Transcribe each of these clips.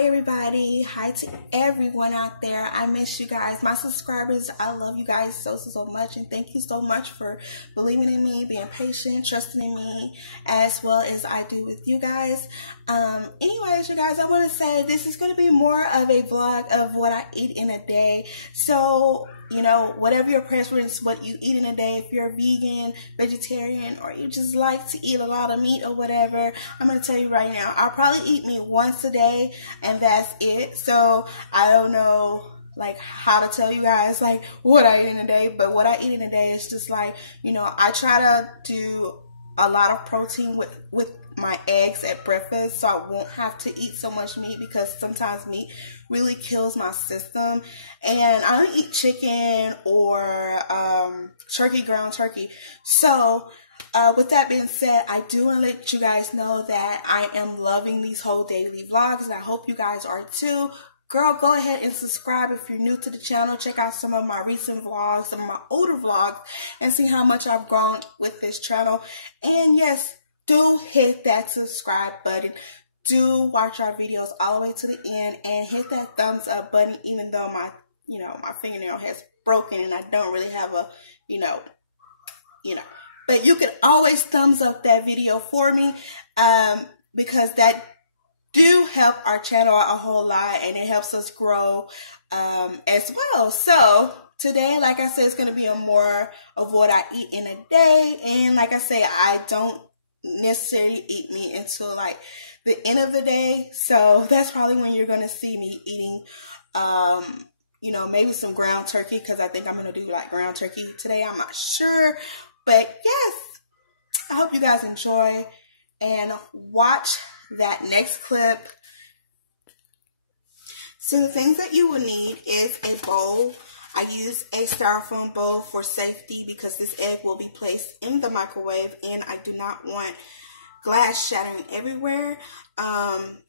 Hi everybody, hi to everyone out there. I miss you guys, my subscribers. I love you guys so much, and thank you so much for believing in me, being patient, trusting in me as well as I do with you guys. Anyways, you guys, I want to say this is going to be more of a vlog of what I eat in a day. So, you know, whatever your preference, what you eat in a day, if you're a vegan, vegetarian, or you just like to eat a lot of meat or whatever, I'm going to tell you right now, I'll probably eat meat once a day and that's it. So I don't know like how to tell you guys like what I eat in a day, but what I eat in a day is just like, you know, I try to do a lot of protein with my eggs at breakfast, so I won't have to eat so much meat, because sometimes meat really kills my system. And I don't eat chicken or turkey, ground turkey. So with that being said, I do want to let you guys know that I am loving these whole daily vlogs, and I hope you guys are too. Girl, go ahead and subscribe if you're new to the channel. Check out some of my recent vlogs, some of my older vlogs, and see how much I've grown with this channel. And yes, do hit that subscribe button. Do watch our videos all the way to the end, and hit that thumbs up button, even though my fingernail has broken and I don't really have a, but you can always thumbs up that video for me, because that do help our channel a whole lot, and it helps us grow as well. So today, like I said, it's going to be a more of what I eat in a day. And like I say, I don't necessarily eat meat until like the end of the day. So that's probably when you're going to see me eating, maybe some ground turkey, because I think I'm going to do like ground turkey today. I'm not sure. But yes, I hope you guys enjoy and watch that next clip. So the things that you will need is a bowl. I use a styrofoam bowl for safety, because this egg will be placed in the microwave and I do not want glass shattering everywhere.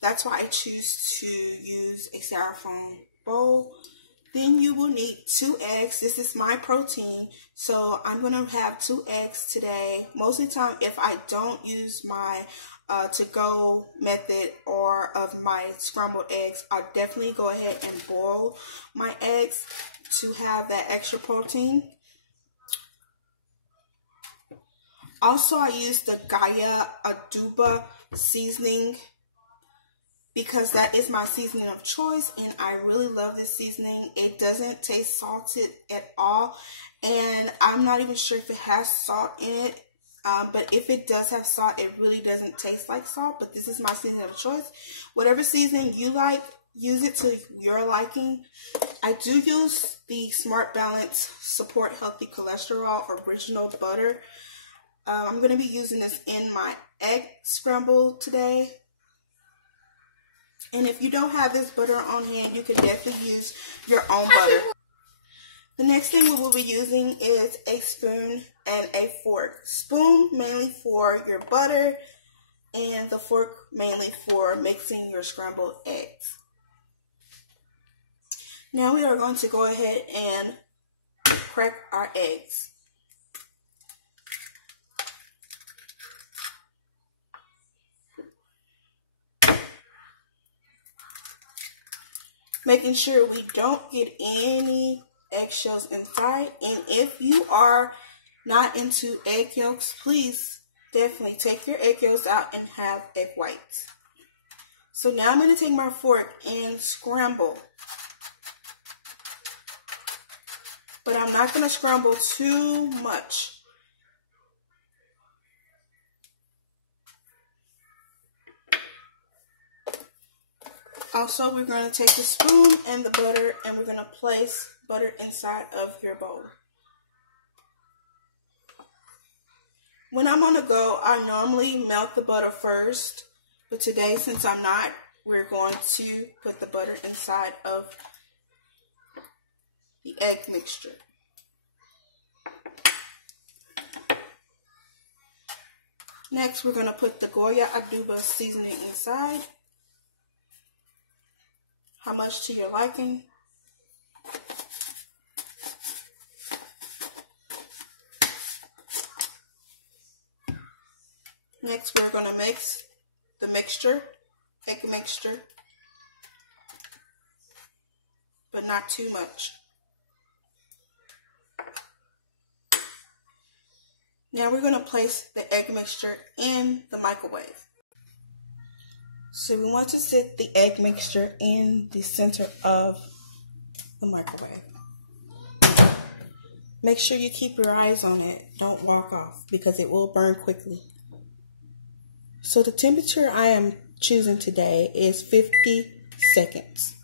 That's why I choose to use a styrofoam bowl. Then you will need 2 eggs. This is my protein, so I'm going to have 2 eggs today. Most of the time, if I don't use my to-go method or of my scrambled eggs, I'll definitely go ahead and boil my eggs to have that extra protein. Also, I use the Gaia Adobo seasoning, because that is my seasoning of choice, and I really love this seasoning. It doesn't taste salted at all, and I'm not even sure if it has salt in it, but if it does have salt, it really doesn't taste like salt. But this is my seasoning of choice. Whatever seasoning you like, use it to your liking. I do use the Smart Balance Support Healthy Cholesterol Original Butter. I'm going to be using this in my egg scramble today. And if you don't have this butter on hand, you can definitely use your own butter. The next thing we will be using is a spoon and a fork. Spoon mainly for your butter, and the fork mainly for mixing your scrambled eggs. Now we are going to go ahead and crack our eggs. Making sure we don't get any eggshells inside. And if you are not into egg yolks, please definitely take your egg yolks out and have egg whites. So now I'm going to take my fork and scramble. But I'm not going to scramble too much. Also, we're going to take the spoon and the butter, and we're going to place butter inside of your bowl. When I'm on the go, I normally melt the butter first, but today, since I'm not, we're going to put the butter inside of the egg mixture. Next, we're going to put the Gaia Adobo seasoning inside. How much to your liking. Next, we're going to mix the mixture, egg mixture. but not too much. Now we're going to place the egg mixture in the microwave. So we want to set the egg mixture in the center of the microwave. Make sure you keep your eyes on it. Don't walk off because it will burn quickly. So the temperature I am choosing today is 50 seconds.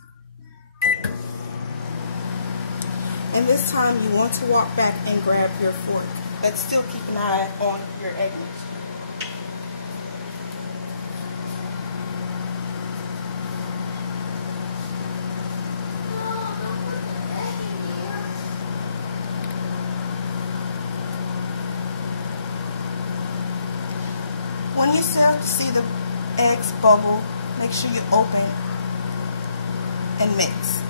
And this time you want to walk back and grab your fork. And still keep an eye on your egg mixture. When you start to see the eggs bubble, make sure you open and mix.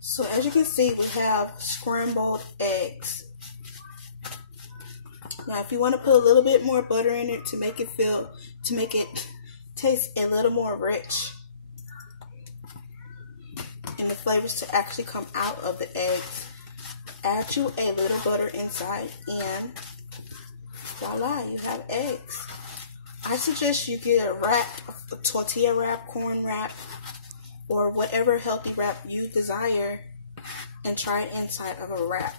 So as you can see, we have scrambled eggs. Now if you want to put a little bit more butter in it to make it taste a little more rich and the flavors to actually come out of the eggs, add you a little butter inside and voila, you have eggs. I suggest you get a wrap, a tortilla wrap, corn wrap, or whatever healthy wrap you desire, and try it inside of a wrap.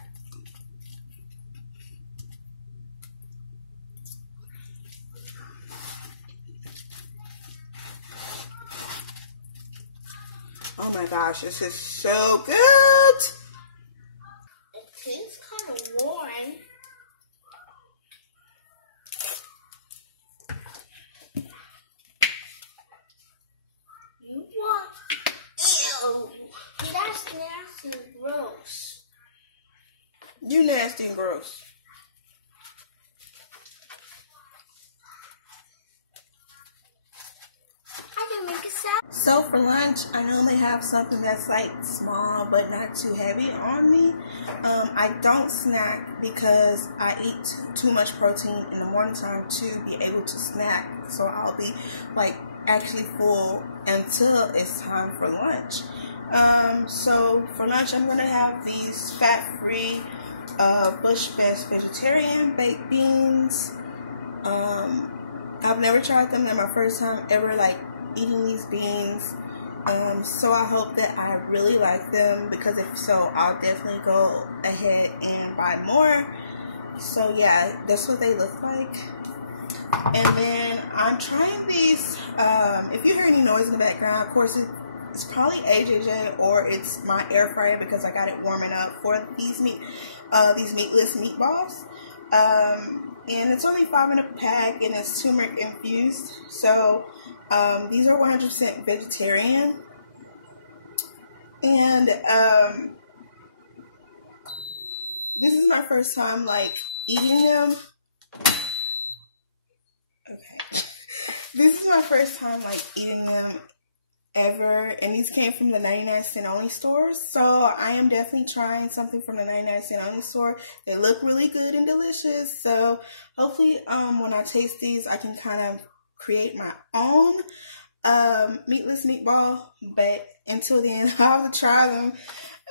Oh my gosh, this is so good! It tastes kind of warm. What? Ew! That's nasty and gross. You nasty and gross. How do you make it sound? So for lunch, I normally have something that's like small but not too heavy on me. I don't snack because I eat too much protein in the morning time to be able to snack. So I'll be like actually full until it's time for lunch. So for lunch, I'm gonna have these fat-free Bush Best vegetarian baked beans. I've never tried them. They're my first time ever like eating these beans. So I hope that I really like them, because if so, I'll definitely go ahead and buy more. So yeah, that's what they look like. And then I'm trying these. If you hear any noise in the background, of course it's probably AJJ or it's my air fryer, because I got it warming up for these meatless meatballs. And it's only 5 in a pack, and it's turmeric infused. So these are 100% vegetarian. And this is my first time like eating them. Okay. This is my first time like eating them ever, and these came from the 99-cent only stores. So I am definitely trying something from the 99-cent only store. They look really good and delicious. So hopefully when I taste these, I can kind of create my own meatless meatball. But until then, I'll have to try them.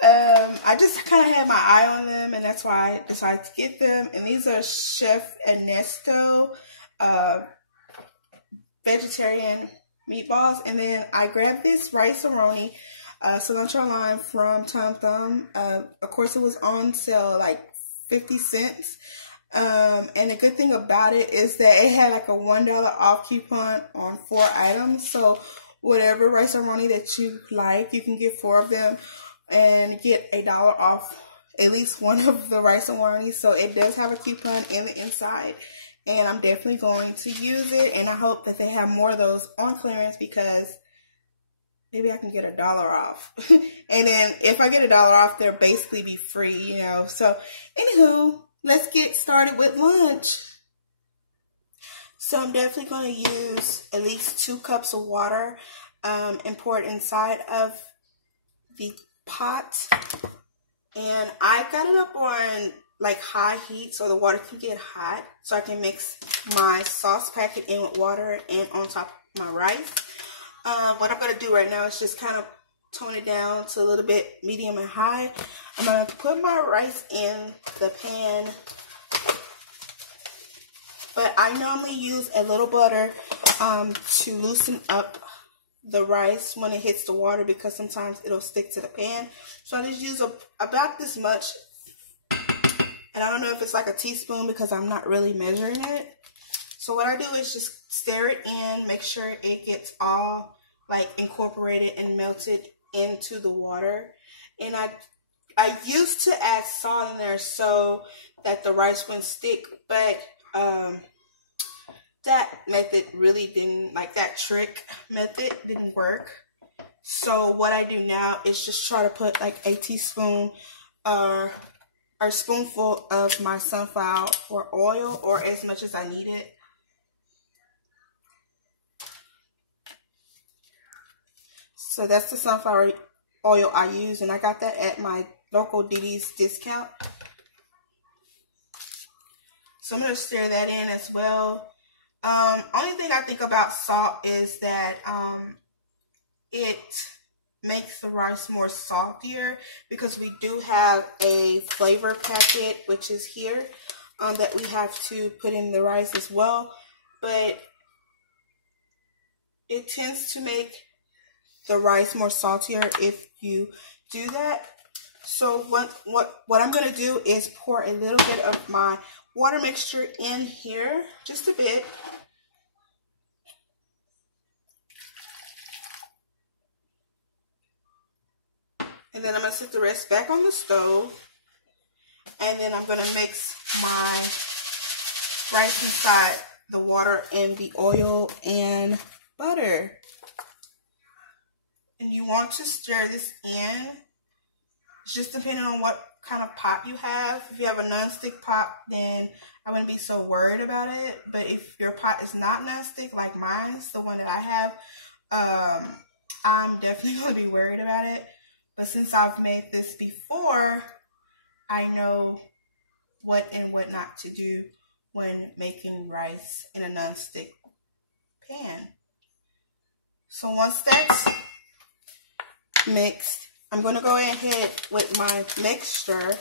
I just kind of had my eye on them, and that's why I decided to get them. And these are Chef Ernesto vegetarian meatballs. And then I grabbed this Rice-A-Roni cilantro lime from Tom Thumb. Of course, it was on sale like 50 cents. And the good thing about it is that it had like a $1 off coupon on 4 items. So whatever Rice-A-Roni that you like, you can get 4 of them and get $1 off at least one of the Rice-A-Roni. So it does have a coupon in the inside. and I'm definitely going to use it, and I hope that they have more of those on clearance because maybe I can get $1 off. And then if I get $1 off, they'll basically be free, you know. So anywho, let's get started with lunch. So I'm definitely going to use at least 2 cups of water and pour it inside of the pot. And I got it up on like high heat so the water can get hot, so I can mix my sauce packet in with water and on top of my rice. What I'm going to do right now is just kind of tone it down to a little bit medium and high. I'm going to put my rice in the pan, but I normally use a little butter to loosen up the rice when it hits the water because sometimes it'll stick to the pan. So I just use about this much. And I don't know if it's like a teaspoon because I'm not really measuring it. So what I do is just stir it in, make sure it gets all like incorporated and melted into the water. And I used to add salt in there so that the rice wouldn't stick, but that method really didn't, like that trick method didn't work. So what I do now is just try to put like a teaspoon or a spoonful of my sunflower oil, or as much as I need it. So that's the sunflower oil I use, and I got that at my local DD's discount. So I'm going to stir that in as well. Only thing I think about salt is that it makes the rice more saltier because we do have a flavor packet, which is here, that we have to put in the rice as well. But it tends to make the rice more saltier if you do that. So what I'm going to do is pour a little bit of my water mixture in here, just a bit. And then I'm going to set the rest back on the stove. And then I'm going to mix my rice inside the water and the oil and butter. And you want to stir this in, just depending on what kind of pot you have. If you have a non-stick pot, then I wouldn't be so worried about it. But if your pot is not non-stick, like mine's, the one that I have, I'm definitely going to be worried about it. But since I've made this before, I know what and what not to do when making rice in a non-stick pan. So once that's mixed, I'm going to go ahead with my mixture.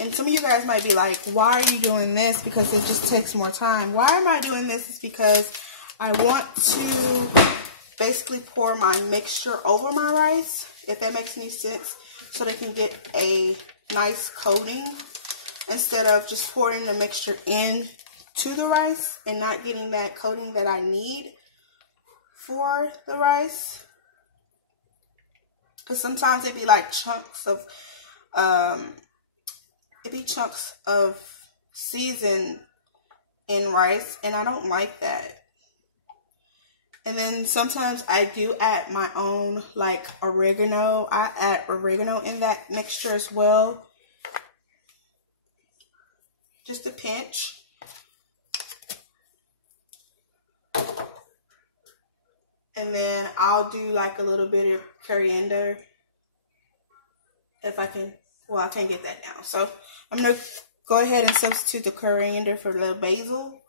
And some of you guys might be like, why are you doing this? Because it just takes more time. Why am I doing this? Is because I want to basically pour my mixture over my rice, if that makes any sense, so they can get a nice coating instead of just pouring the mixture in to the rice and not getting that coating that I need for the rice. Because sometimes it'd be like chunks of season in rice, and I don't like that. And then sometimes I do add my own like oregano. I add oregano in that mixture as well. Just a pinch. And then I'll do like a little bit of coriander. If I can, well, I can't get that now. So I'm going to go ahead and substitute the coriander for the basil.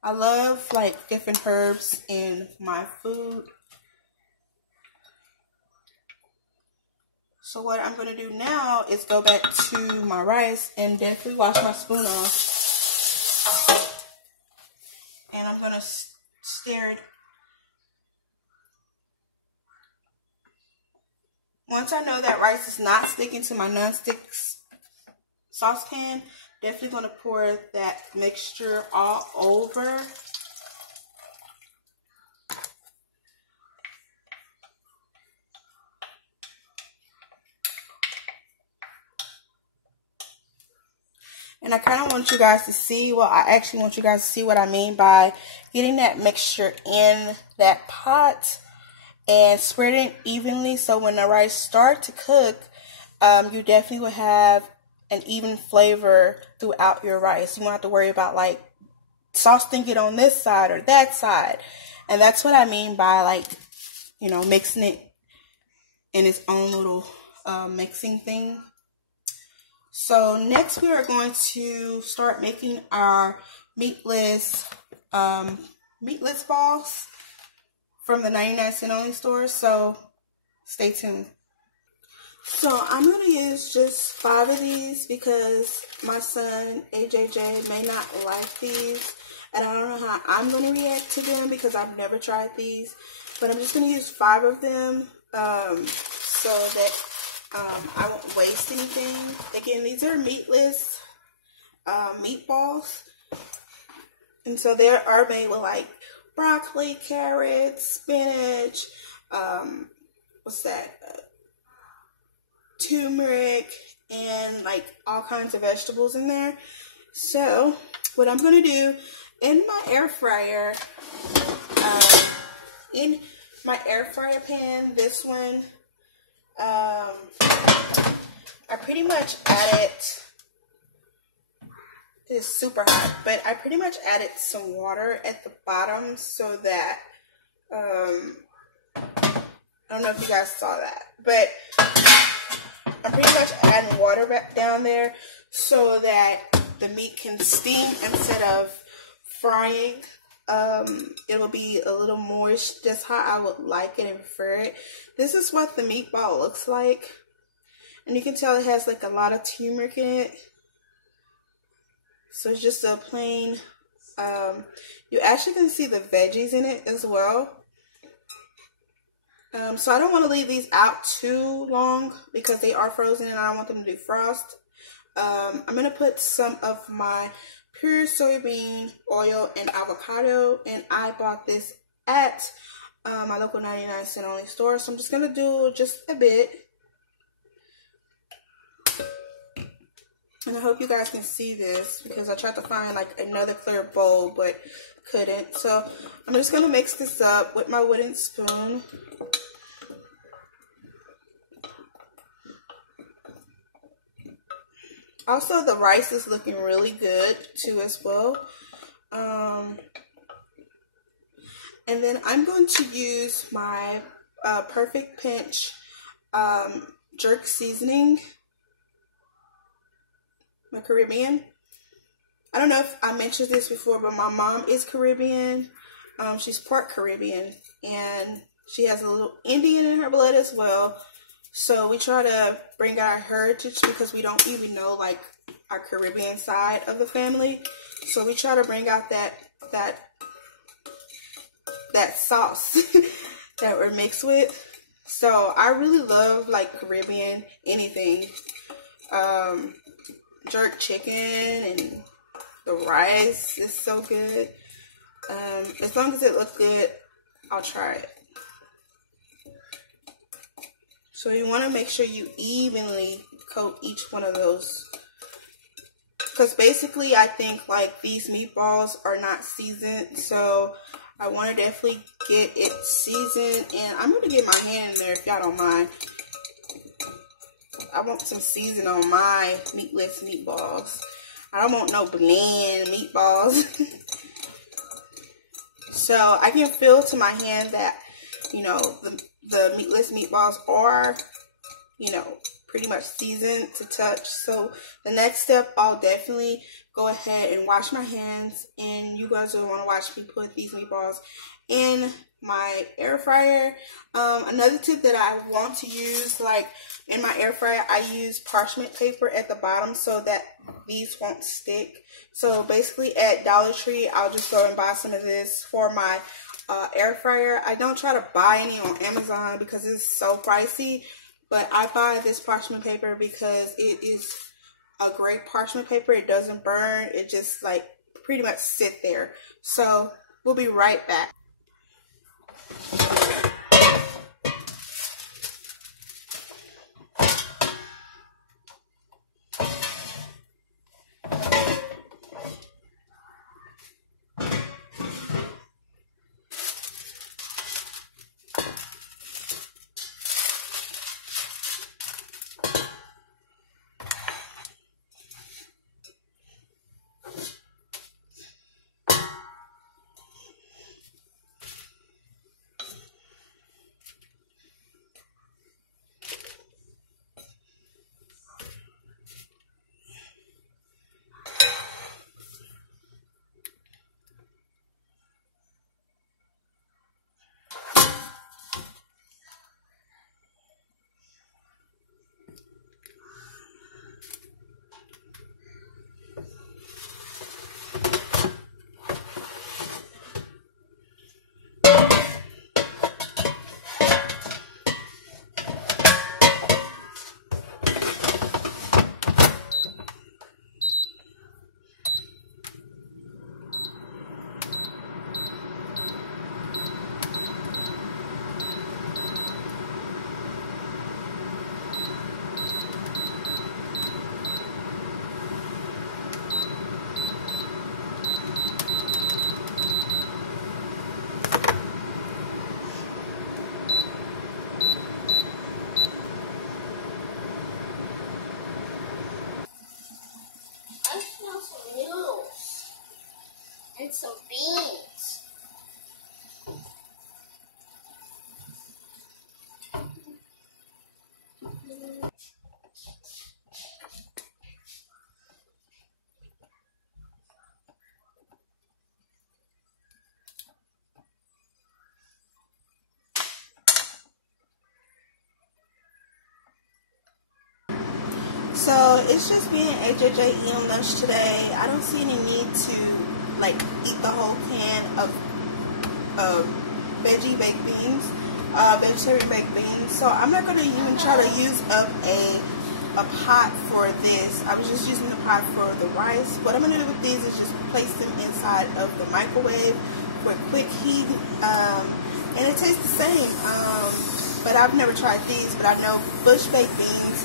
I love like different herbs in my food. So what I'm going to do now is go back to my rice and definitely wash my spoon off. And I'm going to stir it. Once I know that rice is not sticking to my non-stick saucepan, definitely going to pour that mixture all over. And I kind of want you guys to see, well, I actually want you guys to see what I mean by getting that mixture in that pot and spreading it evenly, so when the rice start to cook, you definitely will have an even flavor throughout your rice. You won't have to worry about like saucing it on this side or that side. And that's what I mean by like, you know, mixing it in its own little mixing thing. So next we are going to start making our meatless balls from the 99-cent only store. So stay tuned. So I'm going to use just 5 of these because my son AJJ may not like these. And I don't know how I'm going to react to them because I've never tried these. But I'm just going to use 5 of them so that I won't waste anything. Again, these are meatless meatballs. And so they are made with like broccoli, carrots, spinach, turmeric, and like all kinds of vegetables in there. So what I'm going to do in my air fryer, in my air fryer pan, this one, I pretty much added, it's super hot, but I pretty much added some water at the bottom so that, I don't know if you guys saw that, but I'm pretty much adding water back down there so that the meat can steam instead of frying. It will be a little moist, just how I would like it and prefer it. This is what the meatball looks like. And you can tell it has like a lot of turmeric in it. So it's just a plain, you actually can see the veggies in it as well. So I don't want to leave these out too long because they are frozen and I don't want them to defrost. I'm going to put some of my pure soybean oil and avocado, and I bought this at my local 99-cent only store. So I'm just going to do just a bit. And I hope you guys can see this because I tried to find like another clear bowl but couldn't. So I'm just going to mix this up with my wooden spoon. Also, the rice is looking really good too as well. And then I'm going to use my Perfect Pinch jerk seasoning. My Caribbean. I don't know if I mentioned this before, but my mom is Caribbean. She's part Caribbean, and she has a little Indian in her blood as well. So we try to bring out our heritage because we don't even know like our Caribbean side of the family. So we try to bring out that sauce that we're mixed with. So I really love like Caribbean anything. Jerk chicken and the rice is so good. As long as it looks good, I'll try it. So you want to make sure you evenly coat each one of those. Because basically I think like these meatballs are not seasoned. So I want to definitely get it seasoned. And I'm going to get my hand in there if y'all don't mind. I want some seasoning on my meatless meatballs. I don't want no bland meatballs. So I can feel to my hand that, you know, the meatless meatballs are, you know, pretty much seasoned to touch. So the next step, I'll definitely go ahead and wash my hands. And you guys will want to watch me put these meatballs in my air fryer. Another tip that I want to use, like in my air fryer, I use parchment paper at the bottom so that these won't stick. So basically at Dollar Tree, I'll just go and buy some of this for my air fryer. I don't try to buy any on Amazon because it's so pricey, but I buy this parchment paper because it is a great parchment paper. It doesn't burn. It just like pretty much sit there. So we'll be right back. and some beans. So it's just me and AJJ eating lunch today. I don't see any need to like eat the whole can of veggie baked beans, vegetarian baked beans. So I'm not going to even try to use up a pot for this. I was just using the pot for the rice. What I'm going to do with these is just place them inside of the microwave for quick heat, and it tastes the same. But I've never tried these, but I know bush baked beans.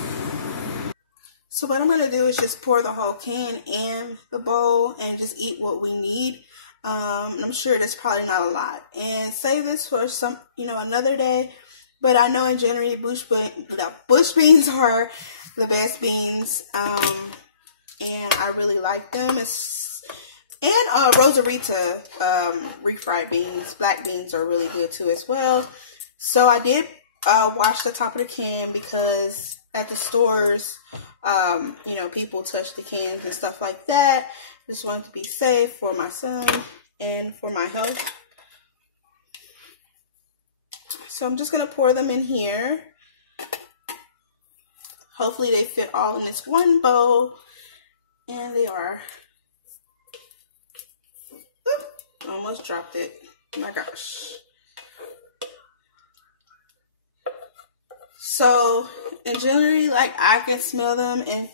So what I'm going to do is just pour the whole can in the bowl and just eat what we need. I'm sure that's probably not a lot. And save this for some, another day. But I know in January, bush beans are the best beans. And I really like them. And Rosarita refried beans, black beans are really good too as well. So I did wash the top of the can because at the stores, people touch the cans and stuff like that. Just wanted to be safe for my son and for my health. So I'm just going to pour them in here. Hopefully they fit all in this one bowl. And they are. Oop, almost dropped it. Oh my gosh. So, and generally, I can smell them, and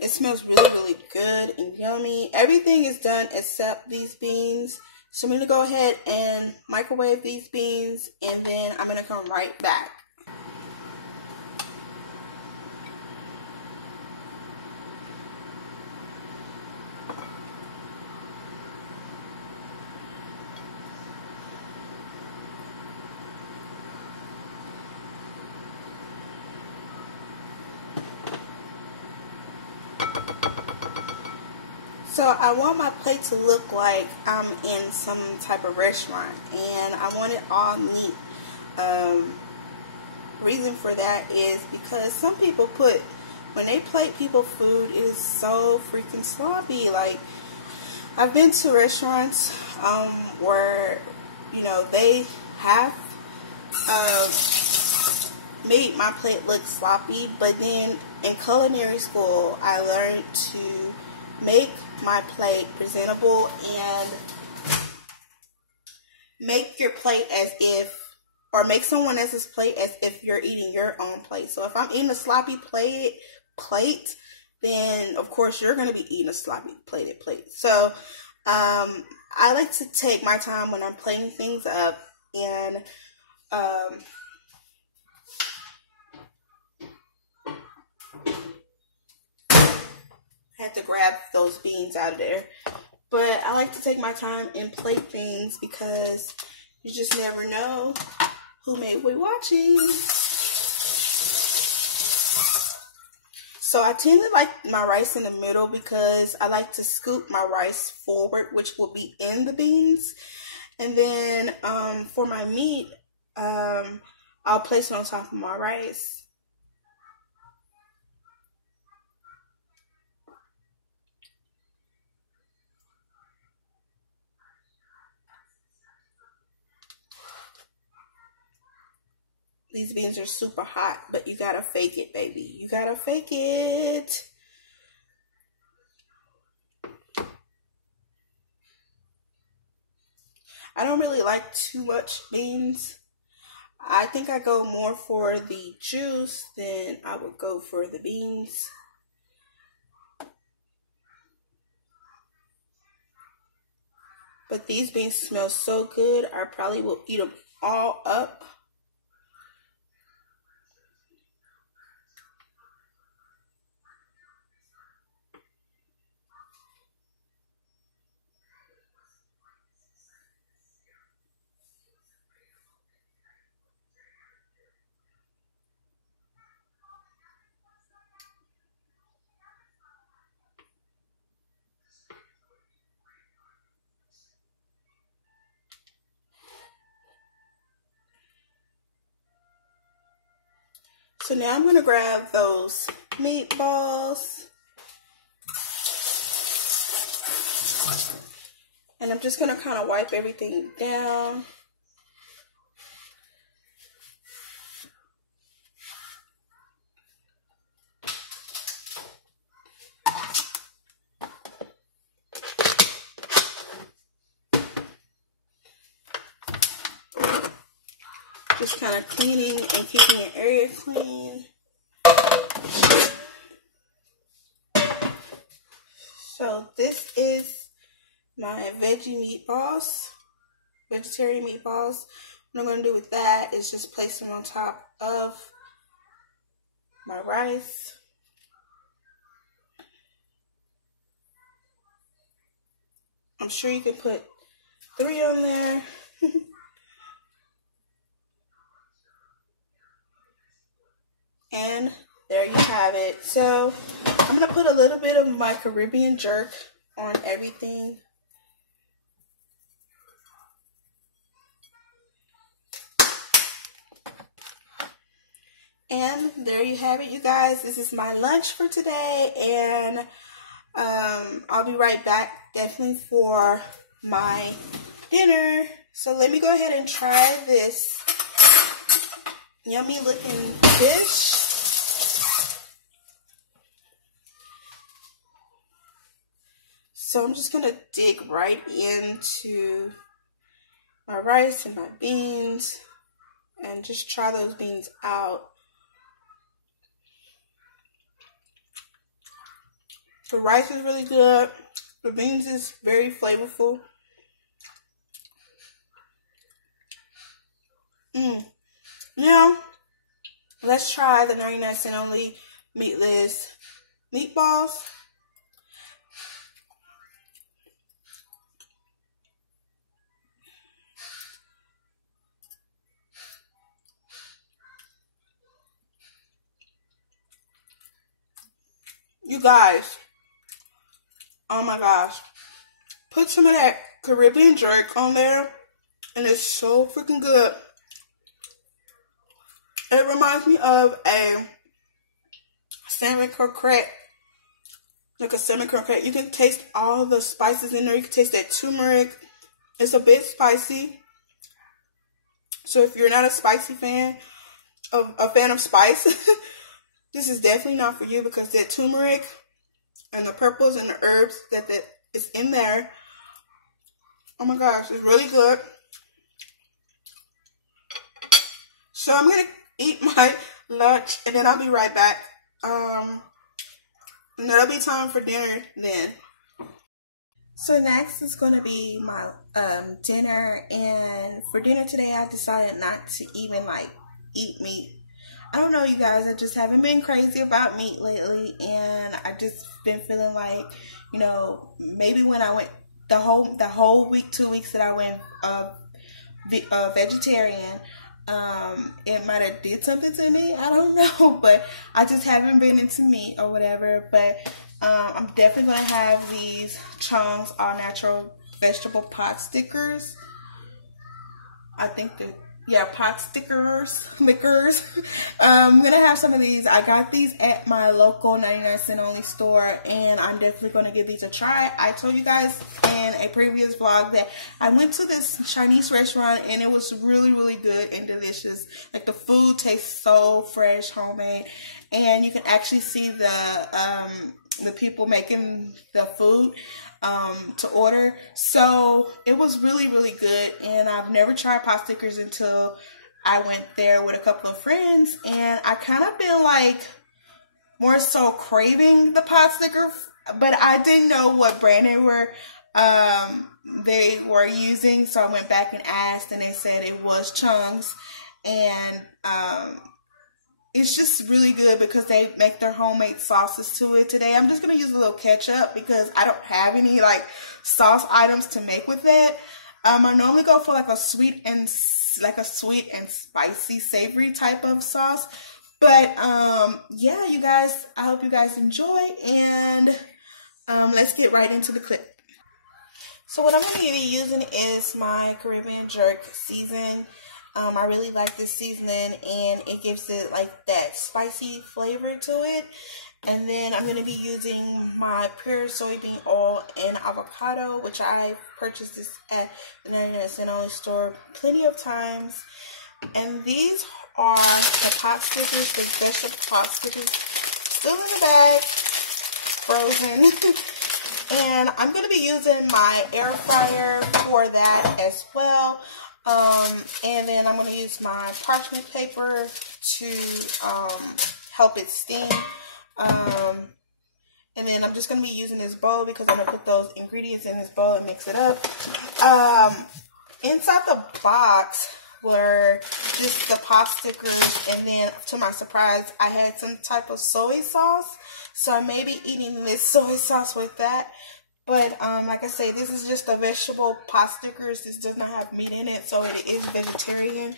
it smells really, really good and yummy. Everything is done except these beans. So I'm going to go ahead and microwave these beans, and then I'm going to come right back. So I want my plate to look like I'm in some type of restaurant, and I want it all neat. Reason for that is because some people when they plate people food, it is so freaking sloppy. Like, I've been to restaurants where, they have made my plate look sloppy, but then in culinary school, I learned to make my plate presentable and make your plate make someone else's plate as if you're eating your own plate. So if I'm eating a sloppy plate, then of course you're going to be eating a sloppy plated plate. So I like to take my time when I'm plating things up, and had to grab those beans out of there. But I like to take my time and plate things because you just never know who may be watching. So I tend to like my rice in the middle because I like to scoop my rice forward, which will be in the beans. And then for my meat, I'll place it on top of my rice. These beans are super hot, but you gotta fake it, baby. You gotta fake it. I don't really like too much beans. I think I go more for the juice than I would go for the beans. But these beans smell so good, I probably will eat them all up. So now I'm going to grab those meatballs. And I'm just going to kind of wipe everything down. Just kind of cleaning and keeping an area clean. So this is my veggie meatballs, vegetarian meatballs. What I'm going to do with that is just place them on top of my rice. I'm sure you can put 3 on there. And there you have it. So I'm going to put a little bit of my Caribbean jerk on everything. And there you have it, you guys. This is my lunch for today. And I'll be right back definitely for my dinner. So let me go ahead and try this yummy looking dish. So I'm just gonna dig right into my rice and my beans and just try those beans out. The rice is really good. The beans is very flavorful. Now, let's try the 99-cent only meatless meatballs. You guys, oh my gosh, put some of that Caribbean jerk on there, and it's so freaking good. It reminds me of a salmon croquette, like a salmon croquette. You can taste all the spices in there. You can taste that turmeric. It's a bit spicy. So if you're not a spicy fan, a fan of spice, this is definitely not for you, because that turmeric and the purples and the herbs that is in there, oh my gosh, it's really good. So I'm going to eat my lunch and then I'll be right back. And that'll be time for dinner then. So next is going to be my dinner, and for dinner today I decided not to even like eat meat. I don't know, you guys, I just haven't been crazy about meat lately, and I just been feeling like, you know, maybe when I went the whole week, 2 weeks that I went vegetarian, it might have did something to me. I don't know, but I just haven't been into meat or whatever. But I'm definitely gonna have these Chong's all natural vegetable pot stickers. I think that, yeah, pot stickers, liquors. I'm gonna have some of these. I got these at my local 99-cent only store, and I'm definitely gonna give these a try. I told you guys in a previous vlog that I went to this Chinese restaurant, and it was really, really good and delicious. Like, the food tastes so fresh, homemade, and you can actually see the people making the food to order. So it was really, really good, and I've never tried pot stickers until I went there with a couple of friends, and I kind of been like more so craving the pot sticker, but I didn't know what brand they were using, so I went back and asked, and they said it was Chong's, and it's just really good because they make their homemade sauces to it. Today I'm just going to use a little ketchup because I don't have any like sauce items to make with it. I normally go for like a sweet and spicy savory type of sauce. But yeah, you guys, I hope you guys enjoy, and let's get right into the clip. So what I'm going to be using is my Caribbean jerk season. I really like this seasoning, and it gives it like that spicy flavor to it. And then I'm going to be using my pure soybean oil and avocado, which I purchased this at the 99 cent only store plenty of times. And these are the pot stickers, the vegetable pot stickers, still in the bag, frozen. And I'm going to be using my air fryer for that as well. And then I'm going to use my parchment paper to help it steam. And then I'm just going to be using this bowl because I'm going to put those ingredients in this bowl and mix it up. Inside the box were just the pot stickers, and then to my surprise, I had some type of soy sauce. So I may be eating this soy sauce with that. But like I say, this is just a vegetable pot stickers. This does not have meat in it, so it is vegetarian.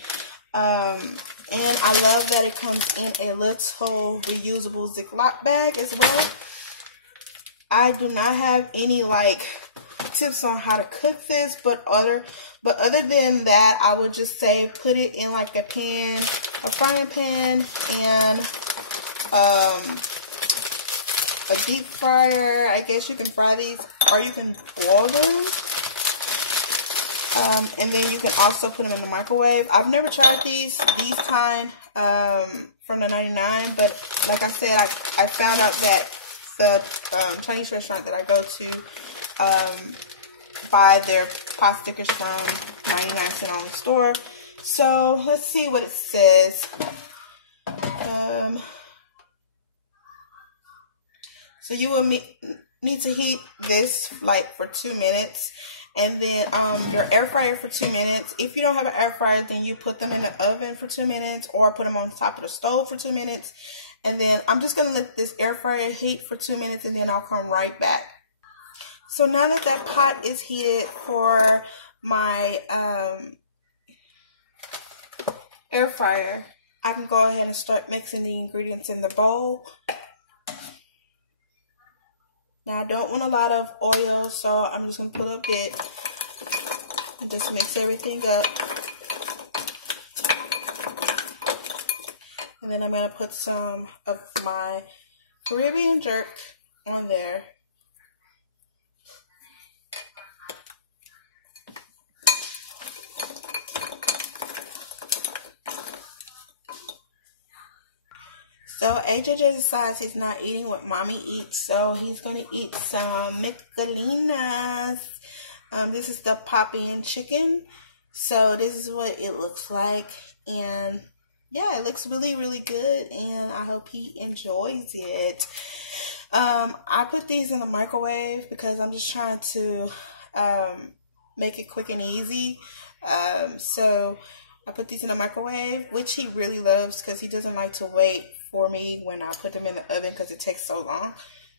And I love that it comes in a little reusable Ziploc bag as well. I do not have any like tips on how to cook this, but other than that, I would just say put it in like a frying pan, and a deep fryer. I guess you can fry these, or you can boil them. And then you can also put them in the microwave. I've never tried these kind from the 99, but like I said, I found out that the Chinese restaurant that I go to buy their pot stickers from 99 cent only store. So let's see what it says. So you will need to heat this like for 2 minutes, and then your air fryer for 2 minutes. If you don't have an air fryer, then you put them in the oven for 2 minutes, or put them on top of the stove for 2 minutes. And then I'm just going to let this air fryer heat for 2 minutes, and then I'll come right back. So now that that pot is heated for my air fryer, I can go ahead and start mixing the ingredients in the bowl. Now I don't want a lot of oil, so I'm just going to put a bit and just mix everything up. And then I'm going to put some of my Caribbean jerk on there. So AJ decides he's not eating what mommy eats, so he's going to eat some Michelina's. This is the Poppy-in chicken. So this is what it looks like. And yeah, it looks really, really good, and I hope he enjoys it. I put these in the microwave because I'm just trying to make it quick and easy. So I put these in the microwave, which he really loves because he doesn't like to wait for me when I put them in the oven because it takes so long.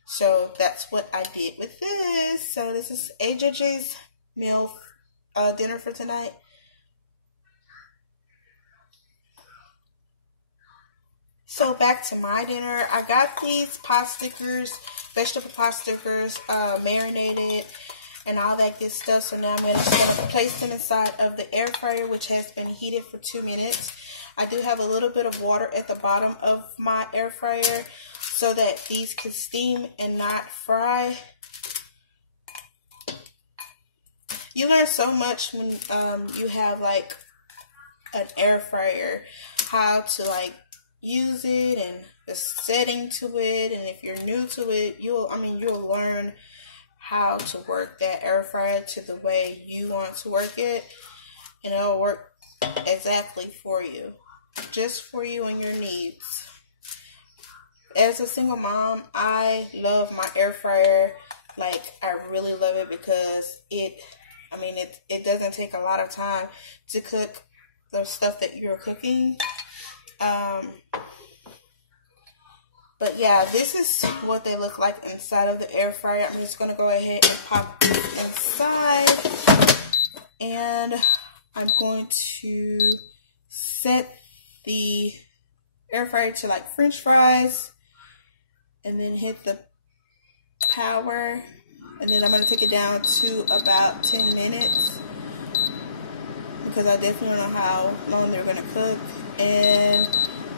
So that's what I did with this. So this is AJ's meal dinner for tonight. So back to my dinner. I got these pot stickers, vegetable pot stickers, marinated and all that good stuff. So now I'm just going to place them inside of the air fryer, which has been heated for 2 minutes. I do have a little bit of water at the bottom of my air fryer so that these can steam and not fry. You learn so much when you have like an air fryer, how to like use it and the setting to it. And if you're new to it, you'll learn how to work that air fryer to the way you want to work it, and it'll work exactly for you, just for you and your needs. As a single mom, I love my air fryer. Like, I really love it because it doesn't take a lot of time to cook the stuff that you're cooking. But yeah, this is what they look like inside of the air fryer. I'm just going to go ahead and pop this inside. And I'm going to set the air fryer to like French fries. And then hit the power. And then I'm going to take it down to about 10 minutes. because I definitely don't know how long they're gonna cook, and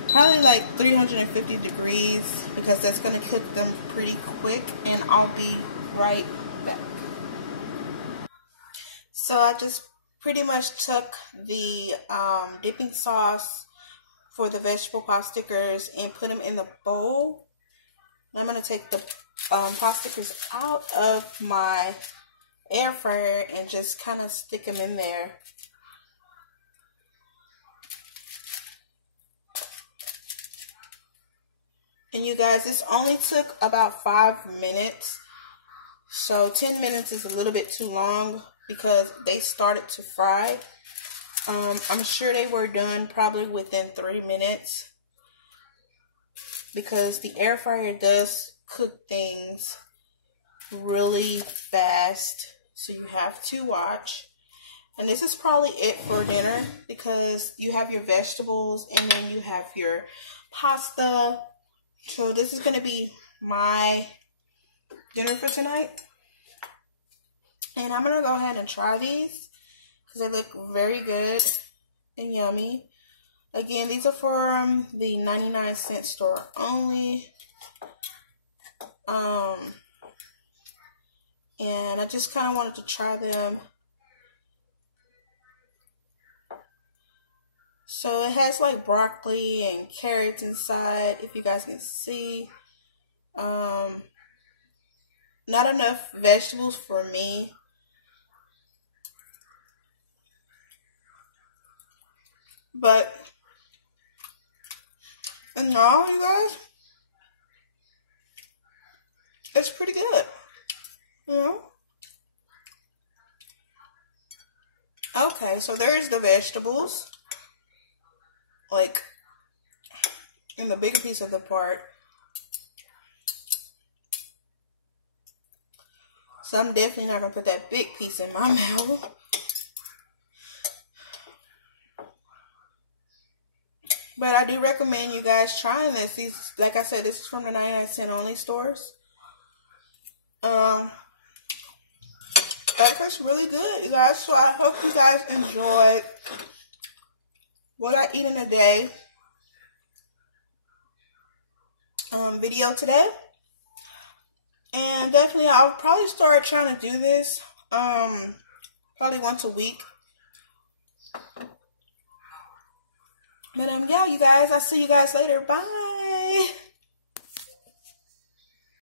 probably like 350 degrees because that's gonna cook them pretty quick, and I'll be right back. So I just pretty much took the dipping sauce for the vegetable pot stickers and put them in the bowl. I'm going to take the pot stickers out of my air fryer and just kind of stick them in there. And you guys, this only took about 5 minutes. So 10 minutes is a little bit too long because they started to fry. I'm sure they were done probably within 3 minutes because the air fryer does cook things really fast. So you have to watch. And this is probably it for dinner because you have your vegetables and then you have your pasta. So this is going to be my dinner for tonight. And I'm going to go ahead and try these because they look very good and yummy. Again, these are from the 99-cent store only. And I just kind of wanted to try them. So it has like broccoli and carrots inside, if you guys can see. Not enough vegetables for me. But in all, you guys, it's pretty good. You know? Okay, so there's the vegetables. Like, in the bigger piece of the part. So I'm definitely not going to put that big piece in my mouth. But I do recommend you guys trying this. These, like I said, this is from the 99-cent only stores. That tastes really good, you guys. So I hope you guys enjoyed what I eat in a day video today. And definitely I'll probably start trying to do this probably once a week. But yeah, you guys, I'll see you guys later. Bye.